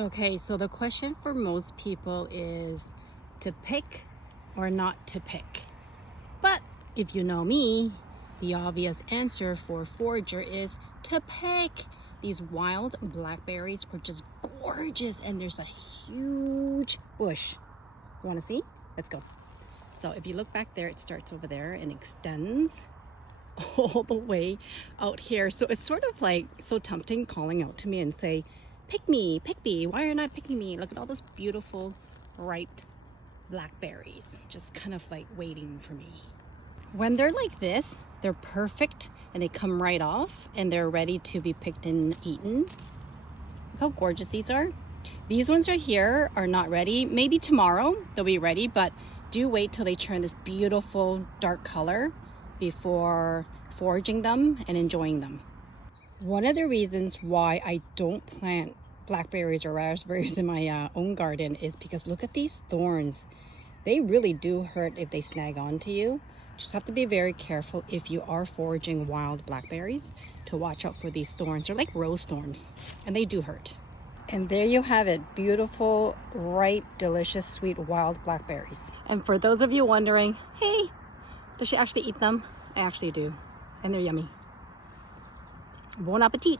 Okay, so the question for most people is to pick or not to pick. But if you know me, the obvious answer for forager is to pick. These wild blackberries are just gorgeous, and there's a huge bush. You want to see? Let's go. So if you look back there, it starts over there and extends all the way out here. So it's sort of like so tempting calling out to me and say, pick me, why are you not picking me? Look at all those beautiful ripe blackberries just kind of like waiting for me. When they're like this, they're perfect and they come right off and they're ready to be picked and eaten. Look how gorgeous these are. These ones right here are not ready. Maybe tomorrow they'll be ready, but do wait till they turn this beautiful dark color before foraging them and enjoying them. One of the reasons why I don't plant blackberries or raspberries in my own garden is because look at these thorns. They really do hurt if they snag onto you. Just have to be very careful if you are foraging wild blackberries to watch out for these thorns. They're like rose thorns and they do hurt. And there you have it, beautiful, ripe, delicious, sweet wild blackberries. And for those of you wondering, hey, does she actually eat them? I actually do, and they're yummy. Bon appetit.